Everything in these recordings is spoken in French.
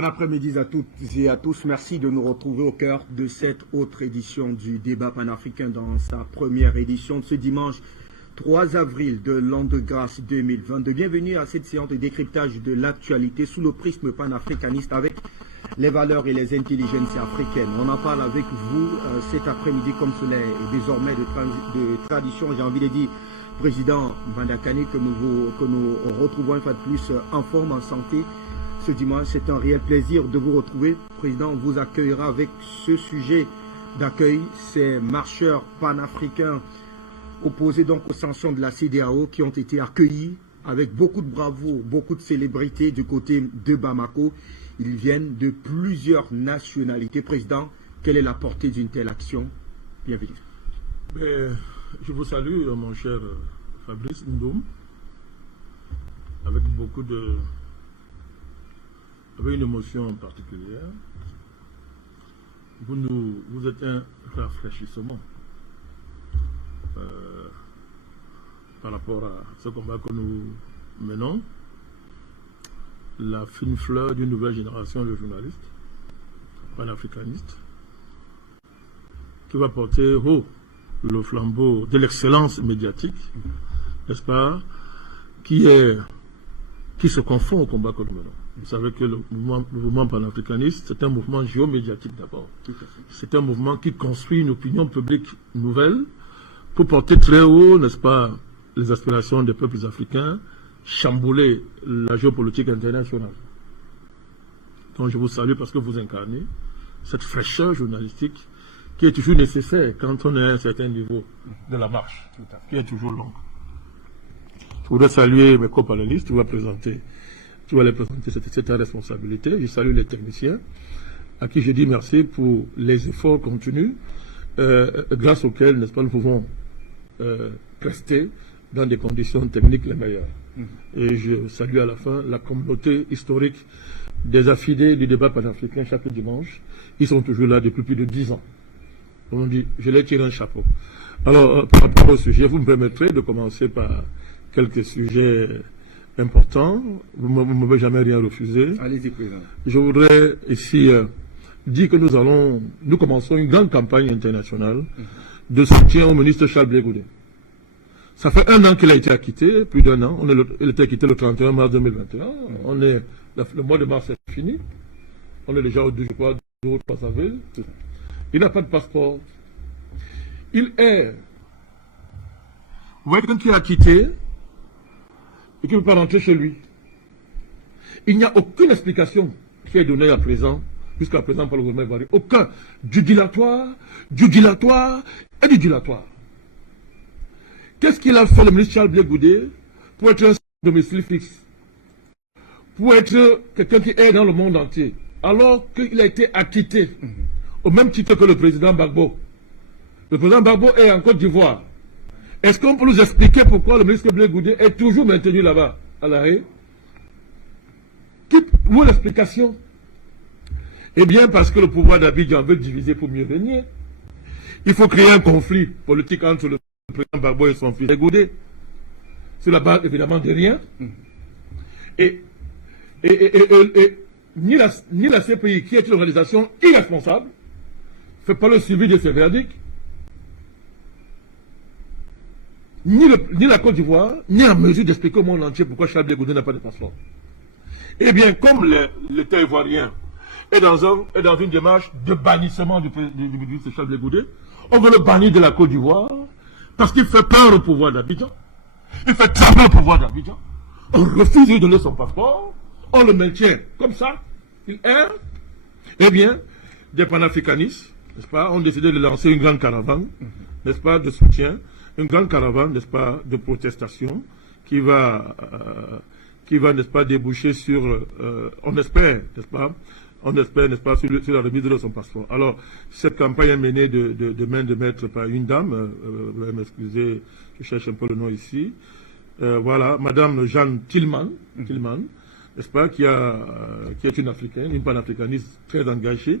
Bon après-midi à toutes et à tous. Merci de nous retrouver au cœur de cette autre édition du débat panafricain dans sa première édition de ce dimanche 3 avril de l'an de grâce 2022. Bienvenue à cette séance de décryptage de l'actualité sous le prisme panafricaniste avec les valeurs et les intelligences africaines. On en parle avec vous cet après-midi comme cela est désormais de tradition, j'ai envie de dire. Président Mbandakani, que nous retrouvons une fois de plus en forme, en santé. Ce dimanche, c'est un réel plaisir de vous retrouver. Président, on vous accueillera avec ce sujet d'accueil, ces marcheurs panafricains opposés donc aux sanctions de la CEDEAO qui ont été accueillis avec beaucoup de bravoure, beaucoup de célébrité du côté de Bamako. Ils viennent de plusieurs nationalités. Président, quelle est la portée d'une telle action? Bienvenue. Je vous salue, mon cher Fabrice Ndoum, avec avec une émotion particulière. Vous êtes un rafraîchissement par rapport à ce combat que nous menons, la fine fleur d'une nouvelle génération de journalistes panafricanistes qui va porter haut le flambeau de l'excellence médiatique, n'est-ce pas, qui se confond au combat que nous menons. Vous savez que le mouvement panafricaniste, c'est un mouvement géomédiatique d'abord. C'est un mouvement qui construit une opinion publique nouvelle pour porter très haut, n'est-ce pas, les aspirations des peuples africains, chambouler la géopolitique internationale. Donc je vous salue parce que vous incarnez cette fraîcheur journalistique qui est toujours nécessaire quand on est à un certain niveau de la marche, qui est toujours longue. Je voudrais saluer mes copanélistes, tu vas les présenter cette responsabilité. Je salue les techniciens, à qui je dis merci pour les efforts contenus, grâce auxquels, n'est-ce pas, nous pouvons rester dans des conditions techniques les meilleures. Et je salue à la fin la communauté historique des affidés du débat panafricain chaque dimanche. Ils sont toujours là depuis plus de 10 ans. On dit, je les tire un chapeau. Alors, par rapport au sujet, vous me permettrez de commencer par quelques sujets importants. Vous ne m'avez jamais rien refusé. Allez-y, Président. Je voudrais ici dire que nous commençons une grande campagne internationale de soutien au ministre Charles Blé Goudé. Ça fait 1 an qu'il a été acquitté, plus d'1 an. Il a été acquitté le 31 mars 2021. Le mois de mars est fini. On est déjà au 2 ou 3 avril. Il n'a pas de passeport. Il est... Vous voyez quelqu'un qui est acquitté et qui ne peut pas rentrer chez lui. Il n'y a aucune explication qui est donnée jusqu'à présent par le gouvernement ivoirien. Aucun. Du dilatoire et du dilatoire. Qu'est-ce qu'il a fait le ministre Charles Blé Goudé pour être un domicile fixe? Pour être quelqu'un qui est dans le monde entier. Alors qu'il a été acquitté. Au même titre que le président Gbagbo. Le président Gbagbo est en Côte d'Ivoire. Est-ce qu'on peut nous expliquer pourquoi le ministre Blé Goudé est toujours maintenu là-bas, à l'arrêt? Où est l'explication? Eh bien, parce que le pouvoir d'Abidjan veut diviser pour mieux régner. Il faut créer un conflit politique entre le président Gbagbo et son fils Blé Goudé. Sur la base, évidemment, de rien. Et ni la CPI, qui est une organisation irresponsable, fait pas le suivi de ces verdicts, ni la Côte d'Ivoire, ni en mesure d'expliquer au monde entier pourquoi Charles Blé Goudé n'a pas de passeport. Eh bien, comme l'État ivoirien est dans une démarche de bannissement du ministre Charles Blé Goudé, on veut le bannir de la Côte d'Ivoire parce qu'il fait peur au pouvoir d'Abidjan. Il fait trembler le pouvoir d'Abidjan. On refuse de lui donner son passeport, on le maintient comme ça, il erre. Eh bien, des panafricanistes, n'est-ce pas, ont décidé de lancer une grande caravane, n'est-ce pas, de soutien, une grande caravane, n'est-ce pas, de protestation, qui va, n'est-ce pas, déboucher sur, on espère, n'est-ce pas, n'est-ce pas, sur la remise de son passeport. Alors, cette campagne est menée de main de maître par une dame, vous allez m'excuser, je cherche un peu le nom ici, voilà, Madame Jeanne Tillman, n'est-ce pas, qui est une africaine, une panafricaniste très engagée,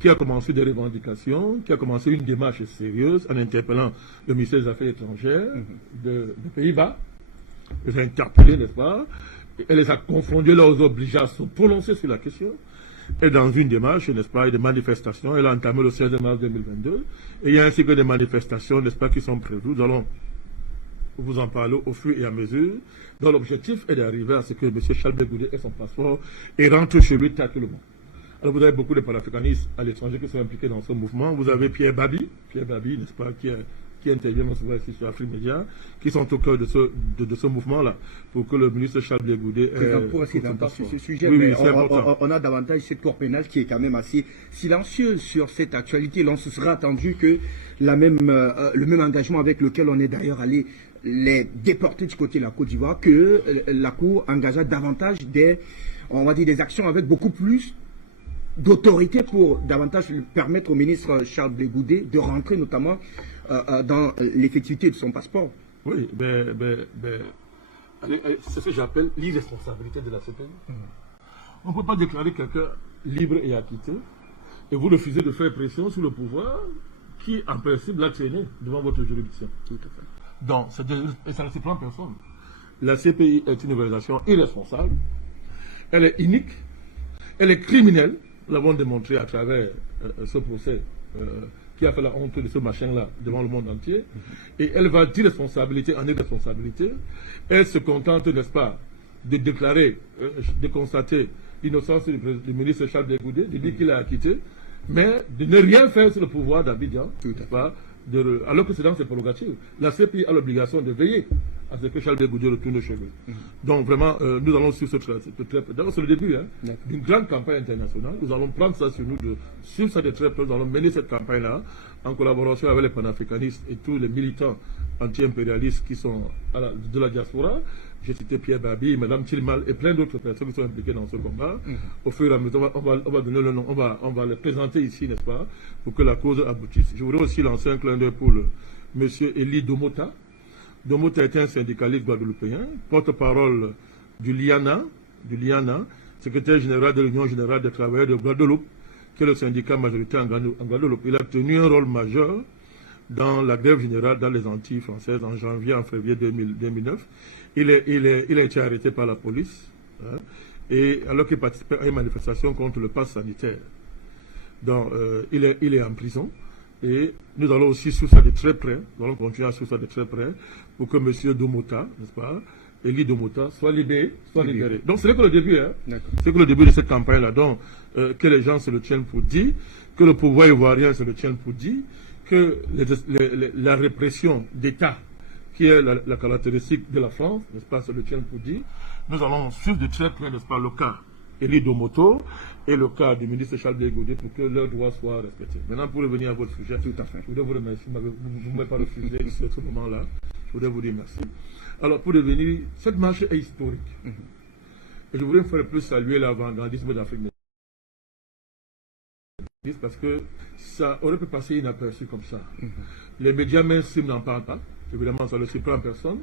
qui a commencé des revendications, qui a commencé une démarche sérieuse en interpellant le ministère des Affaires étrangères des Pays-Bas. Elle les a interpellés, n'est-ce pas? Elle les a confondus, leur obligeant à se prononcer sur la question. est dans une démarche, n'est-ce pas, de manifestation. Elle a entamé le 16 mars 2022. Et il y a ainsi que des manifestations, n'est-ce pas, qui sont prévues. Nous allons vous en parler au fur et à mesure, dont l'objectif est d'arriver à ce que M. Charles Blé Goudé ait son passeport et rentre chez lui tranquillement. Alors vous avez beaucoup de panafricanistes à l'étranger qui sont impliqués dans ce mouvement. Vous avez Pierre Babi, n'est-ce pas, qui intervient souvent ici sur Afrique Média, qui sont au cœur de ce mouvement-là, pour que le ministre Charles Blé Goudé pour essayer d'entendre sur ce sujet, oui, mais oui, on a davantage cette cour pénale qui est quand même assez silencieuse sur cette actualité. L'on se sera attendu que le même engagement avec lequel on est d'ailleurs allé les déporter du côté de la Côte d'Ivoire, que la Cour engagea davantage des actions avec beaucoup plus d'autorité pour davantage permettre au ministre Charles Blé Goudé de rentrer notamment dans l'effectivité de son passeport. Oui, c'est ce que j'appelle l'irresponsabilité de la CPI. On ne peut pas déclarer quelqu'un libre et acquitté et vous refusez de faire pression sur le pouvoir qui, en principe, l'a traîné devant votre juridiction. Tout à fait. Donc, et ça ne se prend personne. La CPI est une organisation irresponsable, elle est inique, elle est criminelle. Nous l'avons démontré à travers ce procès qui a fait la honte de ce machin-là devant le monde entier. Et elle va d'irresponsabilité en irresponsabilité. Elle se contente, n'est-ce pas, de déclarer, de constater l'innocence du ministre Charles Blé Goudé, de dire qu'il a acquitté, mais de ne rien faire sur le pouvoir d'Abidjan, n'est-ce pas, alors que c'est dans ses prérogatives. La CPI a l'obligation de veiller à ce que Charles Blé Goudé retourne chez lui. Donc vraiment, nous allons suivre d'abord c'est le début d'une grande campagne internationale. Nous allons prendre ça sur nous, suivre ça de très près. Nous allons mener cette campagne-là en collaboration avec les panafricanistes et tous les militants anti-impérialistes qui sont de la diaspora. J'ai cité Pierre Babi, Mme Tilmal et plein d'autres personnes qui sont impliquées dans ce combat. Au fur et à mesure, on va donner le nom, on va les présenter ici, n'est-ce pas, pour que la cause aboutisse. Je voudrais aussi lancer un clin d'œil pour le monsieur Elie Domota. Domota était un syndicaliste guadeloupéen, porte-parole du LIANA, secrétaire général de l'Union générale des travailleurs de Guadeloupe, qui est le syndicat majoritaire en Guadeloupe. Il a tenu un rôle majeur dans la grève générale dans les Antilles françaises en février 2009. Il a été arrêté par la police, et alors qu'il participait à une manifestation contre le pass sanitaire. Donc, il est en prison. Et nous allons aussi suivre ça de très près, nous allons continuer à suivre ça de très près pour que M. Domota, n'est-ce pas, Elie Domota, soit libéré. Donc ce n'est que le début, c'est que le début de cette campagne-là. Donc, que les gens se le tiennent pour dit, que le pouvoir ivoirien se le tienne pour dit, que la répression d'État, qui est la caractéristique de la France, n'est-ce pas, se le tienne pour dit. Nous allons suivre de très près, n'est-ce pas, le cas Elie Domoto et le cas du ministre Charles Blé Goudé pour que leurs droits soient respectés. Maintenant, pour revenir à votre sujet, tout à fait. Je voudrais vous remercier. Vous ne m'avez pas refusé sur ce moment-là. Je voudrais vous dire merci. Alors, pour revenir, cette marche est historique. Et je voudrais une fois de plus saluer l'avant-gardisme d'Afrique parce que ça aurait pu passer inaperçu comme ça. Les médias mainstream n'en parlent pas. Évidemment, ça ne le surprend personne.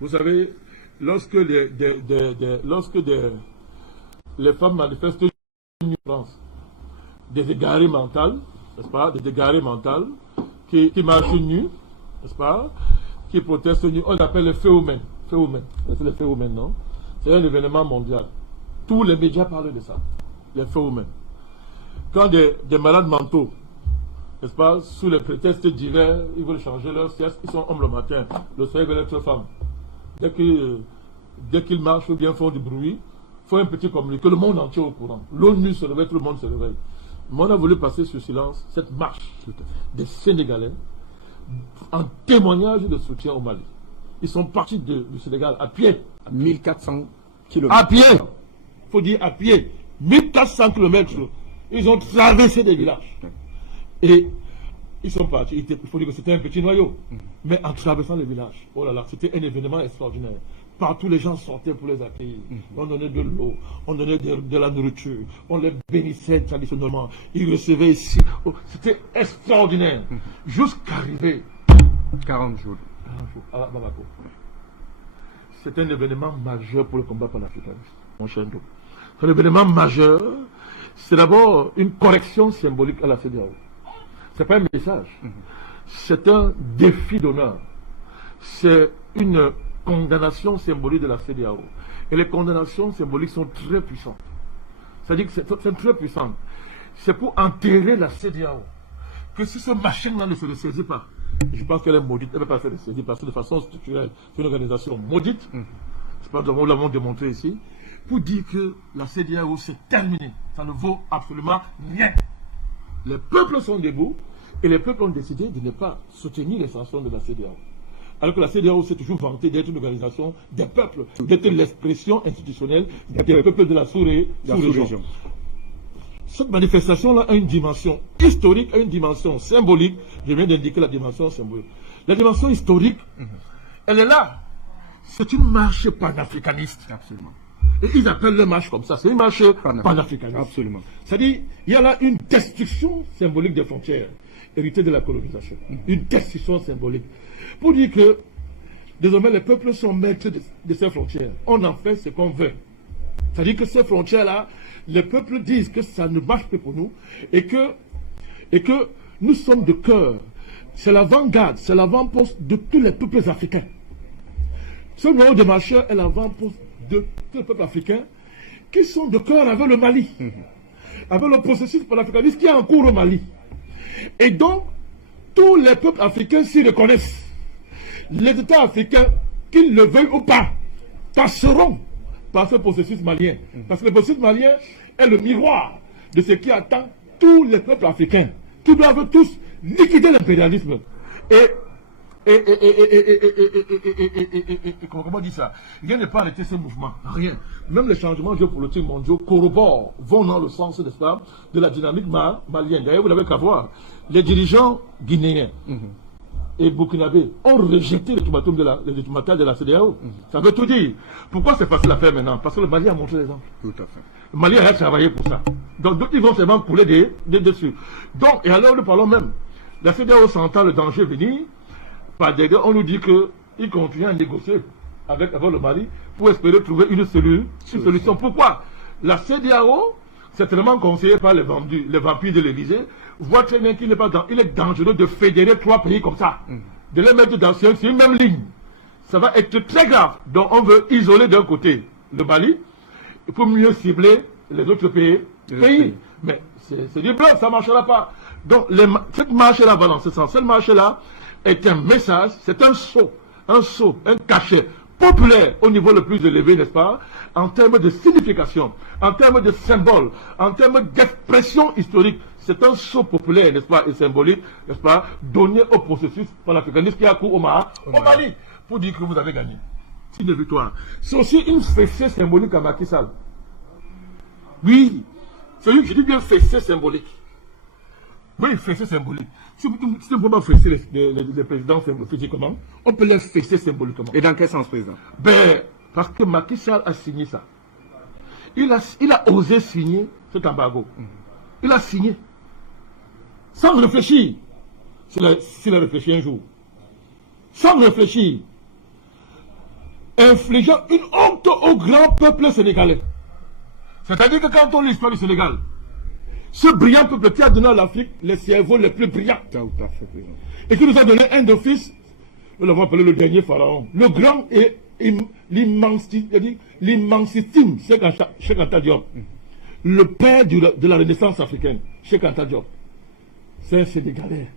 Vous savez, lorsque les femmes manifestent en France, des égarés mentales, n'est-ce pas, des égarés mentales, qui marchent nus, n'est-ce pas, qui protestent nus, on appelle les phénomènes. C'est les phénomènes, non? C'est un événement mondial. Tous les médias parlent de ça, les phénomènes. Quand des malades mentaux, n'est-ce pas, sous les prétextes divers, ils veulent changer leur sieste, ils sont hommes le matin, le soir ils veulent être femmes. Dès qu'ils marchent ou bien font du bruit, il faut un petit communiqué, que le monde entier est au courant. L'ONU se réveille, tout le monde se réveille. Mais on a voulu passer sur silence cette marche des Sénégalais en témoignage de soutien au Mali. Ils sont partis du Sénégal à pied. 1400 km. À pied. Il faut dire à pied. 1400 km. Ils ont traversé des villages. Et ils sont partis. Il faut dire que c'était un petit noyau. Mais en traversant les villages, oh là là, c'était un événement extraordinaire. Partout, les gens sortaient pour les accueillir. On donnait de l'eau, on donnait de la nourriture, on les bénissait traditionnellement. Ils recevaient ici. Oh, c'était extraordinaire. Jusqu'à arriver 40 jours à Bamako. C'est un événement majeur pour le combat panafricaniste, mon cher Do. C'est un événement majeur. C'est d'abord une correction symbolique à la CEDEAO. Ce n'est pas un message. C'est un défi d'honneur. C'est une condamnation symbolique de la CEDEAO. Et les condamnations symboliques sont très puissantes. C'est-à-dire que c'est très puissant. C'est pour enterrer la CEDEAO. Que si ce machin-là ne se ressaisit pas, je pense qu'elle est maudite, elle ne peut pas se ressaisir parce que de façon structurelle, c'est une organisation maudite. Je pense que nous l'avons démontré ici. Pour dire que la CEDEAO c'est terminé. Ça ne vaut absolument rien. Les peuples sont debout et les peuples ont décidé de ne pas soutenir les sanctions de la CEDEAO. Alors que la CEDEAO s'est toujours vantée d'être une organisation des peuples, d'être l'expression institutionnelle des peuples de la sous-région. Cette manifestation-là a une dimension historique, a une dimension symbolique. Je viens d'indiquer la dimension symbolique. La dimension historique, elle est là. C'est une marche panafricaniste. Absolument. Et ils appellent le marche comme ça. C'est une marche panafricaniste. Absolument. C'est-à-dire, il y a là une destruction symbolique des frontières héritées de la colonisation. Une destruction symbolique. Pour dire que, désormais, les peuples sont maîtres de ces frontières. On en fait ce qu'on veut. C'est-à-dire que ces frontières-là, les peuples disent que ça ne marche pas pour nous et que nous sommes de cœur. C'est l'avant-garde, c'est l'avant-poste de tous les peuples africains. Ce nouveau de marcheurs est l'avant-poste de tous les peuples africains qui sont de cœur avec le Mali, avec le processus panafricaniste qui est en cours au Mali. Et donc, tous les peuples africains s'y reconnaissent. Les États africains, qu'ils le veuillent ou pas, passeront par ce processus malien. Parce que le processus malien est le miroir de ce qui attend tous les peuples africains, qui doivent tous liquider l'impérialisme. Comment on dit ça? Rien n'est pas arrêté ce mouvement. Rien. Même les changements géopolitiques mondiaux corroborent, vont dans le sens de la dynamique malienne. D'ailleurs, vous n'avez qu'à voir. Les dirigeants guinéens et burkinabés ont rejeté l'ultimatum de la CEDEAO. Ça veut tout dire. Pourquoi c'est facile à faire maintenant? Parce que le Mali a montré l'exemple. Tout à fait. Le Mali a travaillé pour ça. Donc ils vont seulement couler dessus. Donc, et alors nous parlons même. La CEDEAO sentant le danger venir, par derrière, on nous dit qu'il continue à négocier avec le Mali pour espérer trouver une solution. Pourquoi? La CEDEAO, c'est tellement conseillé par les vampires de l'Élysée, voit très bien qu'il est dangereux de fédérer 3 pays comme ça, de les mettre sur une même ligne. Ça va être très grave. Donc on veut isoler d'un côté le Mali pour mieux cibler les autres pays. Mais c'est du bluff, ça ne marchera pas. Donc cette marche-là va dans ce sens. Cette marche-là est un message, c'est un saut, un cachet populaire au niveau le plus élevé, n'est-ce pas, en termes de signification, en termes de symbole, en termes d'expression historique. C'est un saut populaire, n'est-ce pas, et symbolique, n'est-ce pas, donné au processus panafricaniste qui a cours au Mali, pour dire que vous avez gagné. C'est une victoire. C'est aussi une fessée symbolique à Macky Sall. Oui, c'est lui qui dit bien fessée symbolique. Oui, fessée symbolique. Si on ne peut pas fesser les présidents physiquement, on peut les fesser symboliquement. Et dans quel sens, président? Ben, parce que Macky Sall a signé ça. Il a osé signer cet embargo. Il a signé. Sans réfléchir. S'il a réfléchi un jour. Sans réfléchir. Infligeant une honte au grand peuple sénégalais. C'est-à-dire que quand on lit l'histoire du Sénégal, ce brillant peuple qui a donné à l'Afrique les cerveaux les plus brillants. Tout à fait, président. Et qui nous a donné un de fils, nous l'avons appelé le dernier pharaon. Le grand et l'immensitime Cheikh Anta Diop. Le père de la Renaissance africaine, Cheikh Anta Diop. C'est un Sénégalais.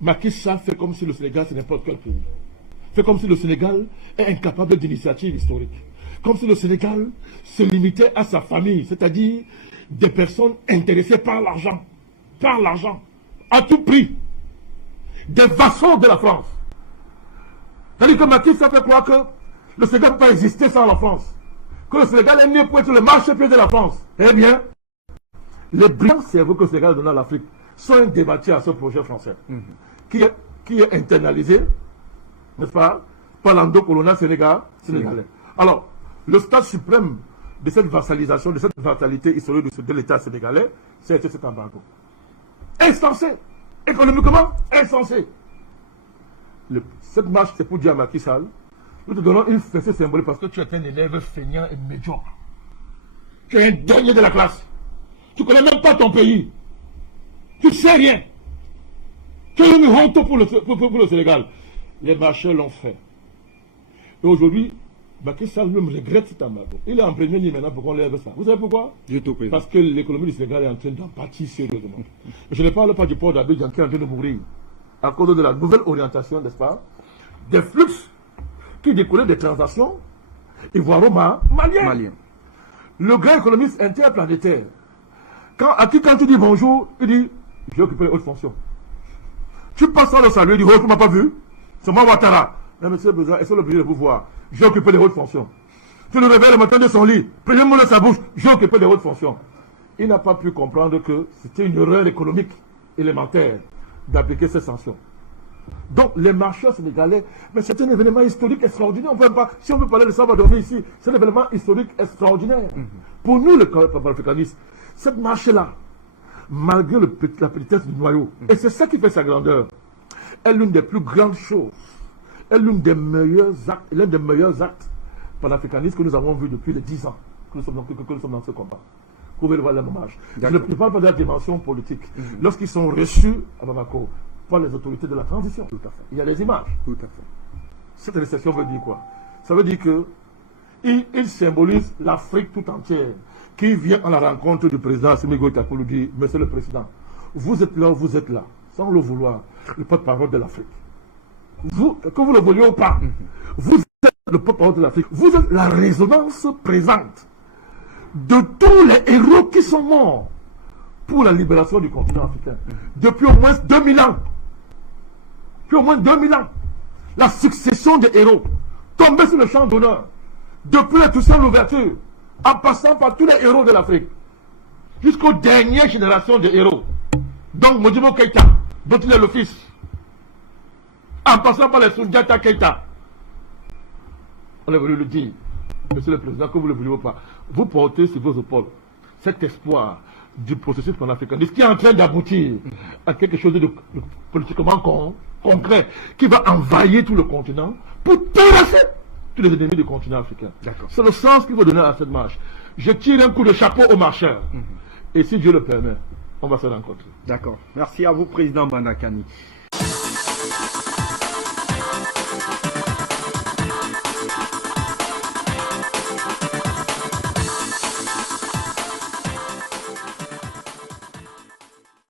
Macky Sall fait comme si le Sénégal c'est n'importe quel pays. Fait comme si le Sénégal est incapable d'initiative historique. Comme si le Sénégal se limitait à sa famille, c'est-à-dire des personnes intéressées par l'argent, à tout prix, des vassaux de la France. C'est-à-dire que Macky Sall fait croire que le Sénégal ne peut pas exister sans la France, que le Sénégal est né pour être le marchepied de la France. Eh bien, les brillants cerveaux que le Sénégal donne à l'Afrique sont débattus à ce projet français, qui est internalisé, n'est-ce pas, par l'endocolonial sénégalais. Alors, le stade suprême de cette vassalisation, de cette vassalité historique de l'État sénégalais, c'est cet embargo. Insensé. Économiquement, insensé. Cette marche, c'est pour dire à Macky Sall, nous te donnons une fessée symbolique parce que tu es un élève feignant et médiocre. Tu es un dernier de la classe. Tu ne connais même pas ton pays. Tu ne sais rien. Tu es une honte pour le Sénégal. Les marcheurs l'ont fait. Et aujourd'hui, Macky Sall même regrette cet embargo. Il est en premier lieu maintenant pour qu'on lève ça. Vous savez pourquoi? Parce que l'économie du Sénégal est en train d'en pâtir sérieusement. Je ne parle pas du port d'Abidjan qui est en train de mourir à cause de la nouvelle orientation, n'est-ce pas, des flux qui découlaient des transactions ivoiro-maliennes. Le grand économiste interplanétaire, quand tu dis bonjour, il dit j'ai occupé les hautes fonctions. Tu passes dans le salut, il dit oh, tu ne m'as pas vu? C'est moi Ouattara. Mais monsieur le président, est-ce le plaisir de vous voir? J'ai occupé les hautes fonctions. Tu le réveilles le matin de son lit, prenez le de sa bouche, j'ai occupé les hautes fonctions. Il n'a pas pu comprendre que c'était une erreur économique élémentaire d'appliquer ces sanctions. Donc les marcheurs sénégalais, mais c'est un événement historique extraordinaire. On peut pas, si on veut parler de Salvador ici, c'est un événement historique extraordinaire. Pour nous, les panafricanistes, cette marche-là, malgré la petitesse du noyau, et c'est ça qui fait sa grandeur, est l'une des plus grandes choses, est l'un des meilleurs actes panafricanistes que nous avons vus depuis les 10 ans que nous sommes dans ce combat. Vous pouvez le voir, hommage. Je ne parle pas de la dimension politique. Lorsqu'ils sont reçus à Bamako par les autorités de la transition, tout à fait. Il y a des images. Tout à fait. Cette réception veut dire quoi? Ça veut dire que il symbolise l'Afrique tout entière qui vient à la rencontre du président Assimi Goïta pour lui dire, monsieur le président, vous êtes là, sans le vouloir, le porte-parole de l'Afrique. Vous, que vous le vouliez ou pas, vous êtes le porte-parole de l'Afrique. Vous êtes la résonance présente de tous les héros qui sont morts pour la libération du continent africain. Depuis au moins 2000 ans. Depuis au moins 2000 ans. La succession des héros tombés sur le champ d'honneur. Depuis la Toussaint l'ouverture, en passant par tous les héros de l'Afrique, jusqu'aux dernières générations de héros. Donc Modibo Keïta, dont il est le fils, en passant par les Soundiata Keïta. On a voulu le dire, monsieur le président, que vous le voulez ou pas, vous portez sur vos épaules cet espoir du processus panafricaniste qui est en train d'aboutir à quelque chose de politiquement concret, qui va envahir tout le continent pour terrasser tous les ennemis du continent africain. C'est le sens qu'il faut donner à cette marche. Je tire un coup de chapeau aux marcheurs. Et si Dieu le permet, on va se rencontrer. D'accord. Merci à vous, président Bandakani.